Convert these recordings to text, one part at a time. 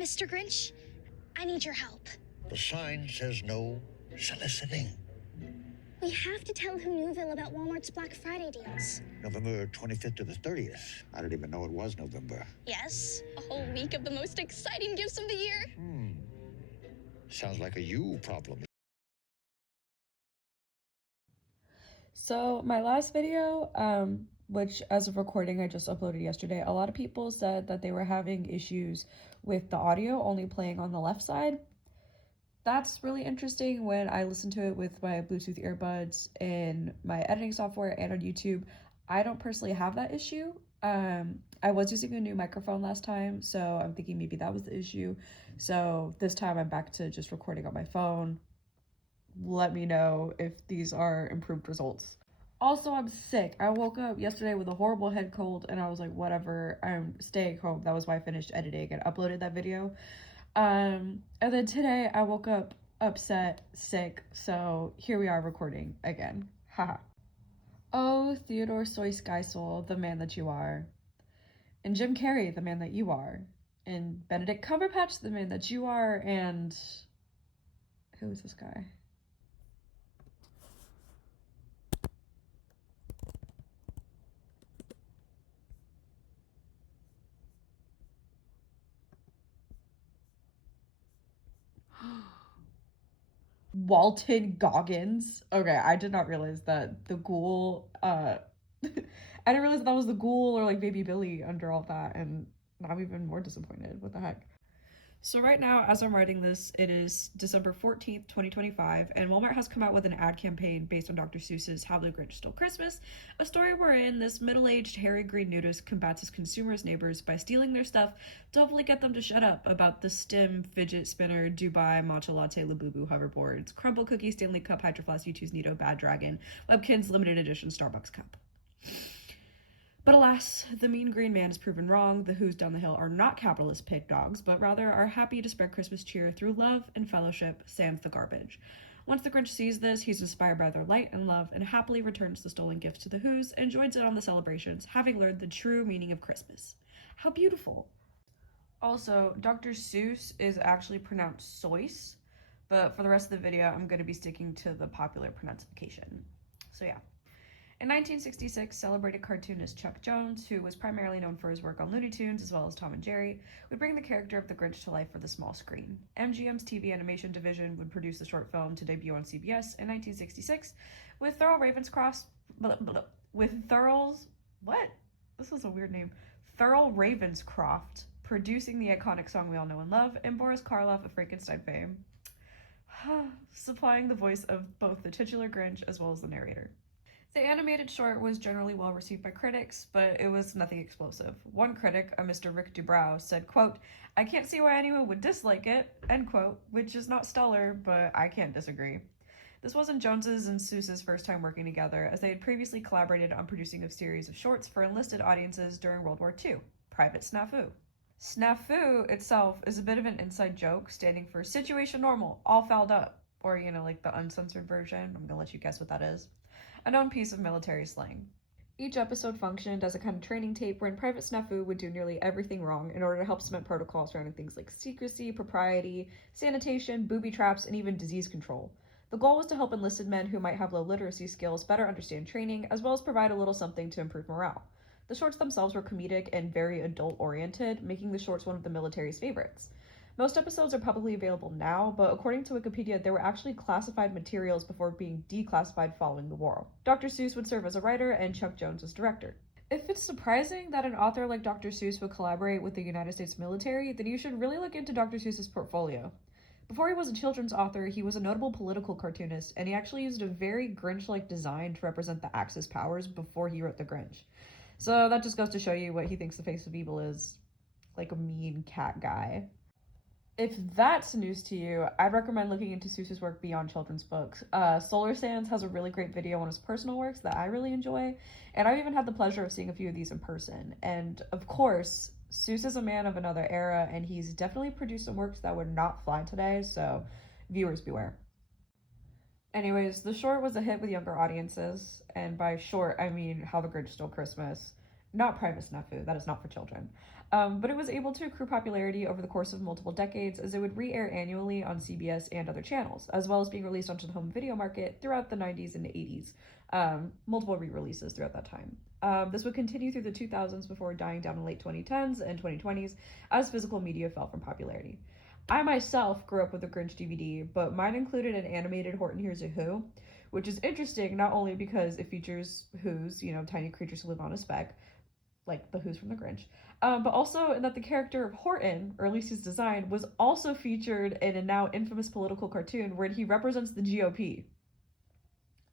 Mr. Grinch, I need your help. The sign says no soliciting. We have to tell Whoville about Walmart's Black Friday deals. November 25th to the 30th. I didn't even know it was November. Yes, a whole week of the most exciting gifts of the year. Sounds like a you problem. So my last video, which as of recording I just uploaded yesterday, a lot of people said that they were having issues with the audio only playing on the left side. That's really interesting. When I listen to it with my Bluetooth earbuds in my editing software and on YouTube, I don't personally have that issue. I was using a new microphone last time, so I'm thinking maybe that was the issue. So this time I'm back to just recording on my phone. Let me know if these are improved results. Also, I'm sick. I woke up yesterday with a horrible head cold and I was like, whatever, I'm staying home. That was why I finished editing and uploaded that video. And then today I woke up upset, sick, so here we are recording again. Haha. Oh, Theodore Seuss Geisel, the man that you are. And Jim Carrey, the man that you are. And Benedict Cumberbatch, the man that you are. And who is this guy? Walton Goggins. Okay, I did not realize that the ghoul, I didn't realize that was the ghoul or like Baby Billy under all that, and now I'm even more disappointed. What the heck? So right now, as I'm writing this, it is December 14th, 2025, and Walmart has come out with an ad campaign based on Dr. Seuss's How the Grinch Stole Christmas, a story wherein this middle-aged hairy green nudist combats his consumers' neighbors by stealing their stuff to hopefully get them to shut up about the Stim, fidget spinner, Dubai, matcha latte, Labubu hoverboards, crumble cookie, Stanley Cup, Hydro Flask, U2's Nito, Bad Dragon, Webkinz limited edition Starbucks cup. But alas, the mean green man is proven wrong. The Who's down the hill are not capitalist pig dogs, but rather are happy to spread Christmas cheer through love and fellowship, sans the garbage. Once the Grinch sees this, he's inspired by their light and love and happily returns the stolen gifts to the Who's and joins in on the celebrations, having learned the true meaning of Christmas. How beautiful. Also, Dr. Seuss is actually pronounced Seuss, but for the rest of the video, I'm going to be sticking to the popular pronunciation. So yeah. In 1966, celebrated cartoonist Chuck Jones, who was primarily known for his work on Looney Tunes as well as Tom and Jerry, would bring the character of the Grinch to life for the small screen. MGM's TV animation division would produce the short film to debut on CBS in 1966, with Thurl Ravenscroft, Thurl Ravenscroft producing the iconic song we all know and love, and Boris Karloff of Frankenstein fame, supplying the voice of both the titular Grinch as well as the narrator. The animated short was generally well received by critics, but it was nothing explosive. One critic, a Mr. Rick Dubrow, said, quote, "I can't see why anyone would dislike it," end quote, which is not stellar, but I can't disagree. This wasn't Jones's and Seuss's first time working together, as they had previously collaborated on producing a series of shorts for enlisted audiences during World War II, Private Snafu. Snafu itself is a bit of an inside joke, standing for Situation Normal, All Fouled Up, or, like the uncensored version. I'm gonna let you guess what that is. A known piece of military slang. Each episode functioned as a kind of training tape wherein Private Snafu would do nearly everything wrong in order to help cement protocols surrounding things like secrecy, propriety, sanitation, booby traps, and even disease control. The goal was to help enlisted men who might have low literacy skills better understand training, as well as provide a little something to improve morale. The shorts themselves were comedic and very adult-oriented, making the shorts one of the military's favorites. Most episodes are publicly available now, but according to Wikipedia, there were actually classified materials before being declassified following the war. Dr. Seuss would serve as a writer and Chuck Jones as director. If it's surprising that an author like Dr. Seuss would collaborate with the United States military, then you should really look into Dr. Seuss's portfolio. Before he was a children's author, he was a notable political cartoonist, and he actually used a very Grinch-like design to represent the Axis powers before he wrote The Grinch. So that just goes to show you what he thinks the face of evil is, like a mean cat guy. If that's news to you, I'd recommend looking into Seuss's work beyond children's books. Solar Sands has a really great video on his personal works that I really enjoy, and I've even had the pleasure of seeing a few of these in person. And of course, Seuss is a man of another era, and he's definitely produced some works that would not fly today, so viewers beware. Anyways, the short was a hit with younger audiences, and by short, I mean How the Grinch Stole Christmas. Not Private Snafu, that is not for children. But it was able to accrue popularity over the course of multiple decades as it would re-air annually on CBS and other channels, as well as being released onto the home video market throughout the 90s and 80s. Multiple re-releases throughout that time. This would continue through the 2000s before dying down in late 2010s and 2020s as physical media fell from popularity. I myself grew up with a Grinch DVD, but mine included an animated Horton Hears a Who, which is interesting not only because it features Who's, tiny creatures who live on a speck, like the Who's from the Grinch, but also in that the character of Horton, or at least his design, was also featured in a now infamous political cartoon where he represents the GOP.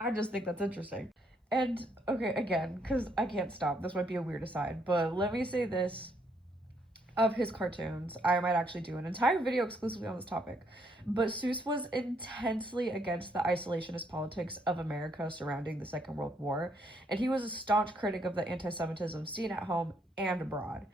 I just think that's interesting. And, okay, again, because I can't stop, this might be a weird aside, but let me say this of his cartoons. I might actually do an entire video exclusively on this topic. But Seuss was intensely against the isolationist politics of America surrounding the Second World War, and he was a staunch critic of the anti-Semitism seen at home and abroad.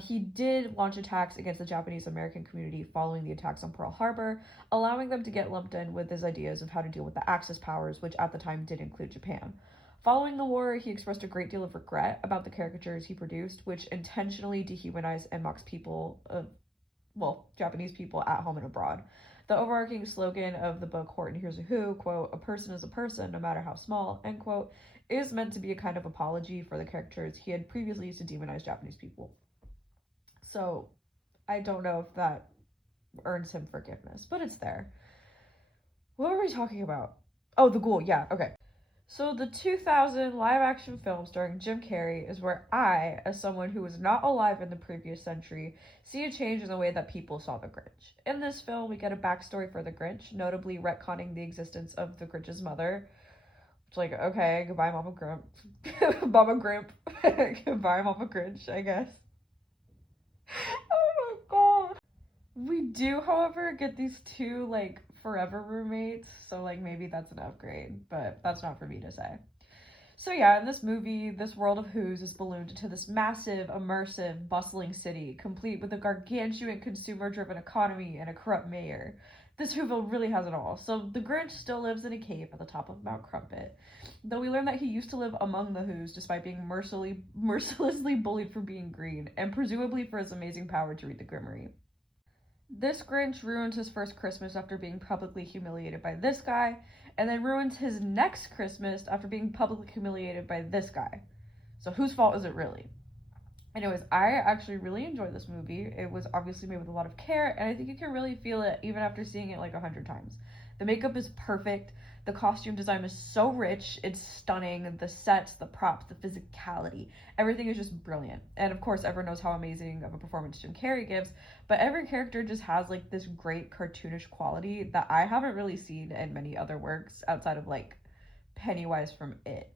He did launch attacks against the Japanese American community following the attacks on Pearl Harbor, allowing them to get lumped in with his ideas of how to deal with the Axis powers, which at the time did include Japan. Following the war, he expressed a great deal of regret about the caricatures he produced, which intentionally dehumanize and mocks people, Japanese people at home and abroad. The overarching slogan of the book Horton Hears a Who, quote, "A person is a person, no matter how small," end quote, is meant to be a kind of apology for the caricatures he had previously used to demonize Japanese people. So, I don't know if that earns him forgiveness, but it's there. What were we talking about? Oh, the ghoul, yeah, okay. So the 2000 live-action film starring Jim Carrey is where I, as someone who was not alive in the previous century, see a change in the way that people saw the Grinch. In this film, we get a backstory for the Grinch, notably retconning the existence of the Grinch's mother. It's like, okay, goodbye, Mama Grump. Mama Grimp. Goodbye, Mama Grinch, I guess. Oh my god. We do, however, get these two, forever roommates, so, maybe that's an upgrade, but that's not for me to say. So yeah, in this movie, this world of Who's is ballooned into this massive, immersive, bustling city, complete with a gargantuan consumer-driven economy and a corrupt mayor. This Whoville really has it all. So the Grinch still lives in a cave at the top of Mount Crumpet, though we learn that he used to live among the Who's despite being mercilessly bullied for being green, and presumably for his amazing power to read the Grimoire. This Grinch ruins his first Christmas after being publicly humiliated by this guy, and then ruins his next Christmas after being publicly humiliated by this guy. So whose fault is it really? Anyways, I actually really enjoyed this movie. It was obviously made with a lot of care, and I think you can really feel it even after seeing it 100 times. The makeup is perfect. The costume design is so rich. It's stunning. The sets, the props, the physicality, everything is just brilliant. And of course, everyone knows how amazing of a performance Jim Carrey gives, but every character just has this great cartoonish quality that I haven't really seen in many other works outside of Pennywise from It.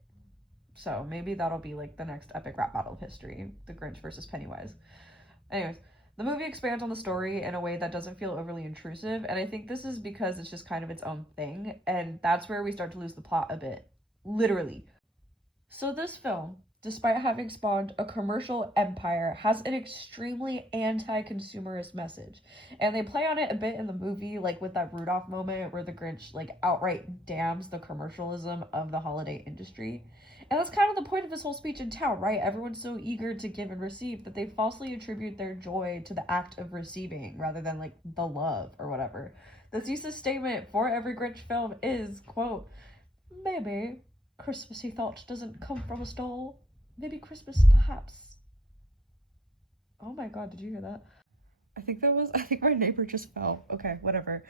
So maybe that'll be the next epic rap battle of history, the Grinch versus Pennywise. Anyways, the movie expands on the story in a way that doesn't feel overly intrusive, and I think this is because it's just kind of its own thing, and that's where we start to lose the plot a bit. Literally. So this film, despite having spawned a commercial empire, has an extremely anti-consumerist message. And they play on it a bit in the movie, with that Rudolph moment where the Grinch, outright damns the commercialism of the holiday industry. And that's kind of the point of this whole speech in town, right? Everyone's so eager to give and receive that they falsely attribute their joy to the act of receiving rather than, the love or whatever. The thesis statement for every Grinch film is, quote, "Maybe Christmas, he thought, doesn't come from a stall. Maybe Christmas, perhaps." Oh my god, did you hear that? I think my neighbor just fell. Okay, whatever.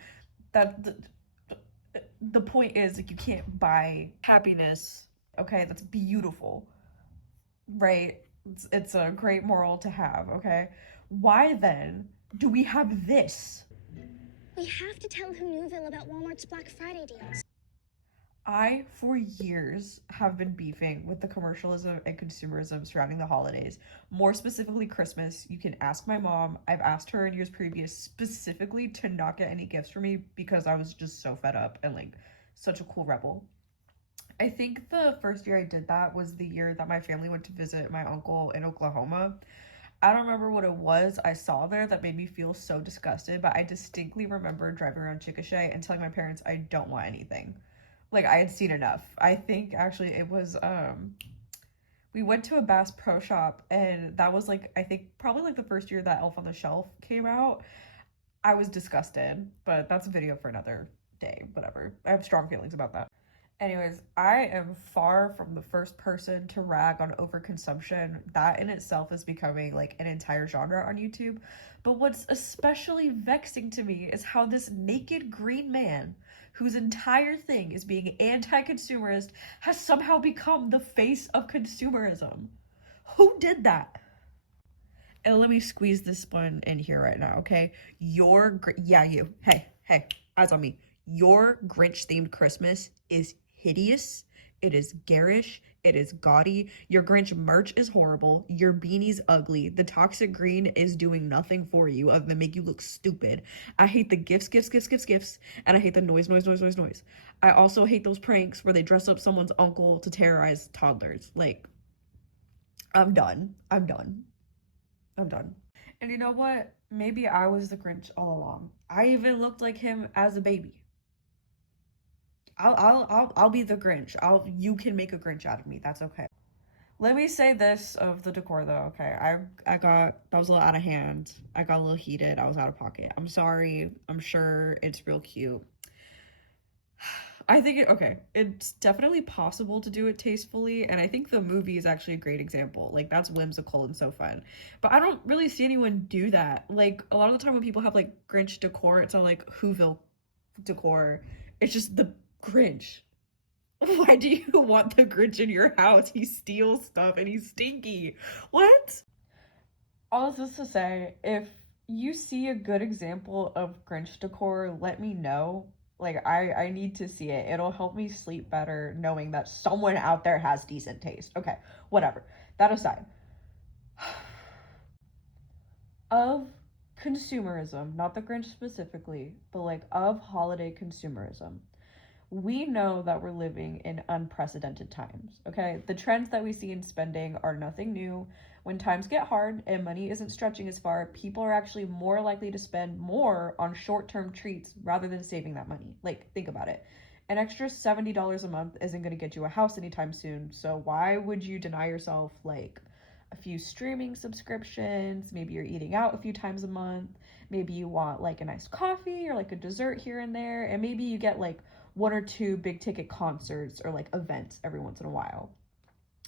The point is, you can't buy happiness. Okay, that's beautiful. Right? It's a great moral to have, okay? Why then do we have this? We have to tell who Newville about Walmart's Black Friday deals. I, for years, have been beefing with the commercialism and consumerism surrounding the holidays. More specifically, Christmas. You can ask my mom. I've asked her in years previous specifically to not get any gifts for me because I was just so fed up and such a cool rebel. I think the first year I did that was the year that my family went to visit my uncle in Oklahoma. I don't remember what it was I saw there that made me feel so disgusted, but I distinctly remember driving around Chickasha and telling my parents I don't want anything. I had seen enough. I think actually it was We went to a Bass Pro Shop, and that was like, I think probably like the first year that Elf on the Shelf came out. I was disgusted, but that's a video for another day, whatever. I have strong feelings about that. Anyways, I am far from the first person to rag on overconsumption. That in itself is becoming like an entire genre on YouTube. But what's especially vexing to me is how this naked green man, whose entire thing is being anti consumerist, has somehow become the face of consumerism. Who did that? And let me squeeze this one in here right now, okay? Yeah, you. Hey, eyes on me. Your Grinch themed Christmas is hideous. It is garish. It is gaudy. Your Grinch merch is horrible. Your beanie's ugly. The toxic green is doing nothing for you other than make you look stupid. I hate the gifts. And I hate the noise. I also hate those pranks where they dress up someone's uncle to terrorize toddlers. Like, I'm done. And you know what? Maybe I was the Grinch all along. I even looked like him as a baby. I'll be the Grinch. You can make a Grinch out of me. That's okay. Let me say this of the decor though, okay? That was a little out of hand. I got a little heated. I was out of pocket. I'm sorry. I'm sure it's real cute. I think it's definitely possible to do it tastefully, and I think the movie is actually a great example. Like, that's whimsical and so fun. But I don't really see anyone do that. Like, a lot of the time when people have, like, Grinch decor, it's all, like, Whoville decor. It's just the Grinch. Why do you want the Grinch in your house? He steals stuff and he's stinky. What? All this is to say, if you see a good example of Grinch decor, let me know. Like, I need to see it. It'll help me sleep better knowing that someone out there has decent taste. Okay, whatever. That aside. Of consumerism, not the Grinch specifically, but like of holiday consumerism, we know that we're living in unprecedented times, okay? The trends that we see in spending are nothing new. When times get hard and money isn't stretching as far, people are actually more likely to spend more on short-term treats rather than saving that money. Like, think about it. An extra $70 a month isn't going to get you a house anytime soon, so why would you deny yourself, like, a few streaming subscriptions? Maybe you're eating out a few times a month. Maybe you want, like, a nice coffee or, like, a dessert here and there, and maybe you get, like, one or two big ticket concerts or like events every once in a while.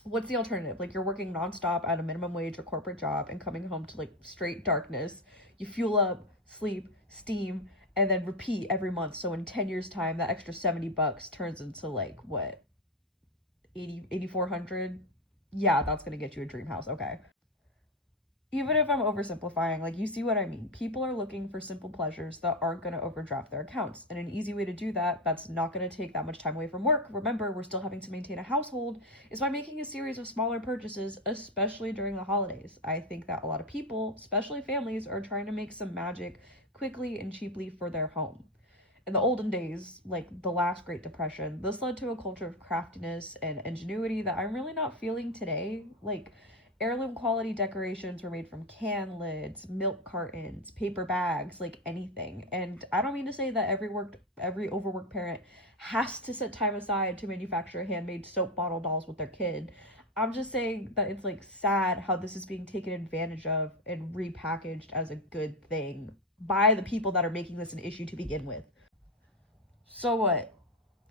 What's the alternative? Like, you're working nonstop at a minimum wage or corporate job and coming home to like straight darkness. You fuel up, sleep, steam, and then repeat every month. So in 10 years time, that extra $70 turns into like what, 8,400? Yeah, that's gonna get you a dream house. Okay. Even if I'm oversimplifying, like, you see what I mean. People are looking for simple pleasures that aren't going to overdraft their accounts. And an easy way to do that, that's not going to take that much time away from work, remember, we're still having to maintain a household, is by making a series of smaller purchases, especially during the holidays. I think that a lot of people, especially families, are trying to make some magic quickly and cheaply for their home. In the olden days, like the last Great Depression, this led to a culture of craftiness and ingenuity that I'm really not feeling today. Like, heirloom quality decorations were made from can lids, milk cartons, paper bags, like anything. And I don't mean to say that every overworked parent has to set time aside to manufacture handmade soap bottle dolls with their kid. I'm just saying that it's like sad how this is being taken advantage of and repackaged as a good thing by the people that are making this an issue to begin with. So what?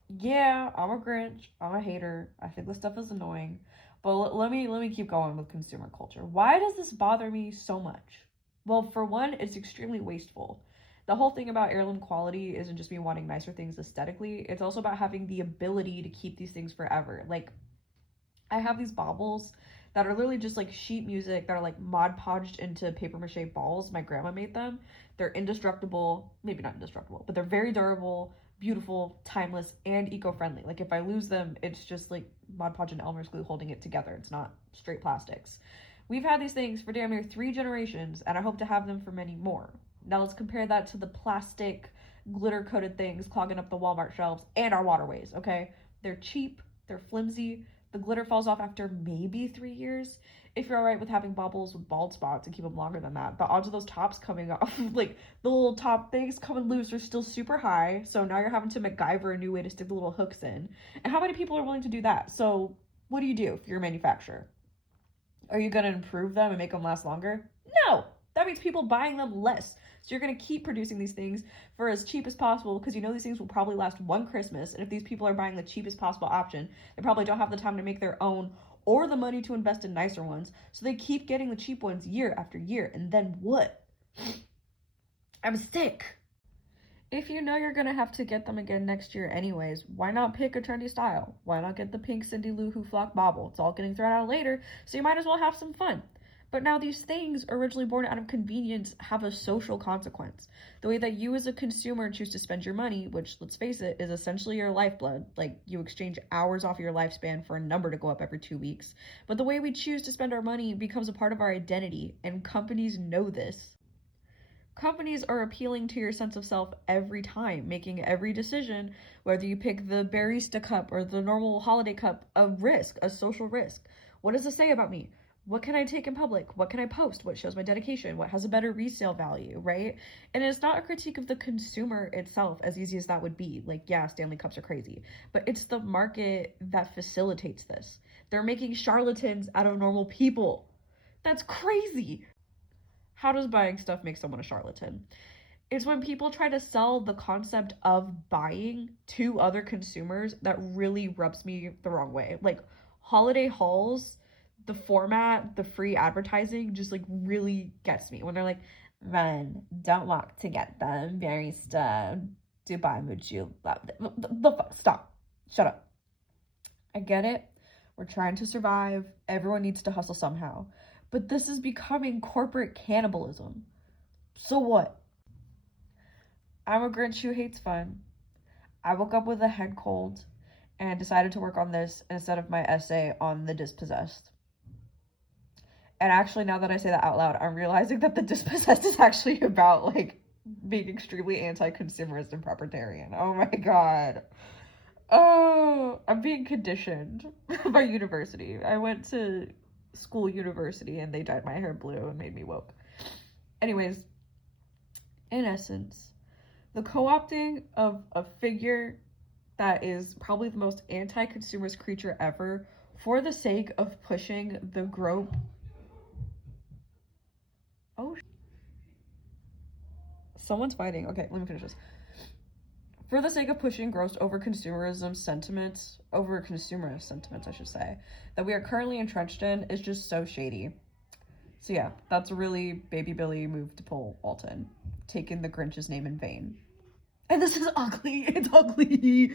Yeah, I'm a Grinch. I'm a hater. I think this stuff is annoying. But let me keep going with consumer culture. Why does this bother me so much? Well, for one, it's extremely wasteful. The whole thing about heirloom quality isn't just me wanting nicer things aesthetically. It's also about having the ability to keep these things forever. Like, I have these baubles that are literally just like sheet music that are like Mod Podged into paper mache balls. My grandma made them. They're indestructible, maybe not indestructible, but they're very durable, beautiful, timeless, and eco-friendly. Like, if I lose them, it's just like Mod Podge and Elmer's glue holding it together. It's not straight plastics. We've had these things for damn near 3 generations, and I hope to have them for many more. Now let's compare that to the plastic, glitter-coated things clogging up the Walmart shelves and our waterways, okay? They're cheap, they're flimsy, the glitter falls off after maybe 3 years. If you're alright with having baubles with bald spots and keep them longer than that, the odds of those tops coming off, like the little top things coming loose, are still super high. So now you're having to MacGyver a new way to stick the little hooks in. And how many people are willing to do that? So what do you do if you're a manufacturer? Are you going to improve them and make them last longer? No! That means people buying them less. So you're going to keep producing these things for as cheap as possible because you know these things will probably last one Christmas. And if these people are buying the cheapest possible option, they probably don't have the time to make their own or the money to invest in nicer ones. So they keep getting the cheap ones year after year. And then what? I'm sick. If you know you're going to have to get them again next year anyways, why not pick a trendy style? Why not get the pink Cindy Lou Who Flock bauble? It's all getting thrown out later, so you might as well have some fun. But now these things, originally born out of convenience, have a social consequence. The way that you as a consumer choose to spend your money, which, let's face it, is essentially your lifeblood. Like, you exchange hours off your lifespan for a number to go up every 2 weeks. But the way we choose to spend our money becomes a part of our identity, and companies know this. Companies are appealing to your sense of self every time, making every decision, whether you pick the barista cup or the normal holiday cup, a risk, a social risk. What does it say about me? What can I take in public? What can I post? What shows my dedication? What has a better resale value, right? And it's not a critique of the consumer itself, as easy as that would be. Like, yeah, Stanley Cups are crazy. But it's the market that facilitates this. They're making charlatans out of normal people. That's crazy. How does buying stuff make someone a charlatan? It's when people try to sell the concept of buying to other consumers that really rubs me the wrong way. Like, holiday hauls, the format, the free advertising just like really gets me when they're like, run, don't walk to get them, barista, Dubai Muju, stop, shut up. I get it. We're trying to survive. Everyone needs to hustle somehow. But this is becoming corporate cannibalism. So what? I'm a Grinch who hates fun. I woke up with a head cold and decided to work on this instead of my essay on the dispossessed. And actually, now that I say that out loud, I'm realizing that the dispossessed is actually about, like, being extremely anti-consumerist and proprietarian. Oh my god. Oh, I'm being conditioned by university. I went to school university and they dyed my hair blue and made me woke. Anyways, in essence, the co-opting of a figure that is probably the most anti-consumerist creature ever for the sake of pushing the grope. Oh, someone's fighting. Okay, let me finish this. For the sake of pushing gross consumerist sentiments, I should say, that we are currently entrenched in is just so shady. So yeah, that's a really baby Billy move to pull Alton, taking the Grinch's name in vain. And this is ugly. It's ugly.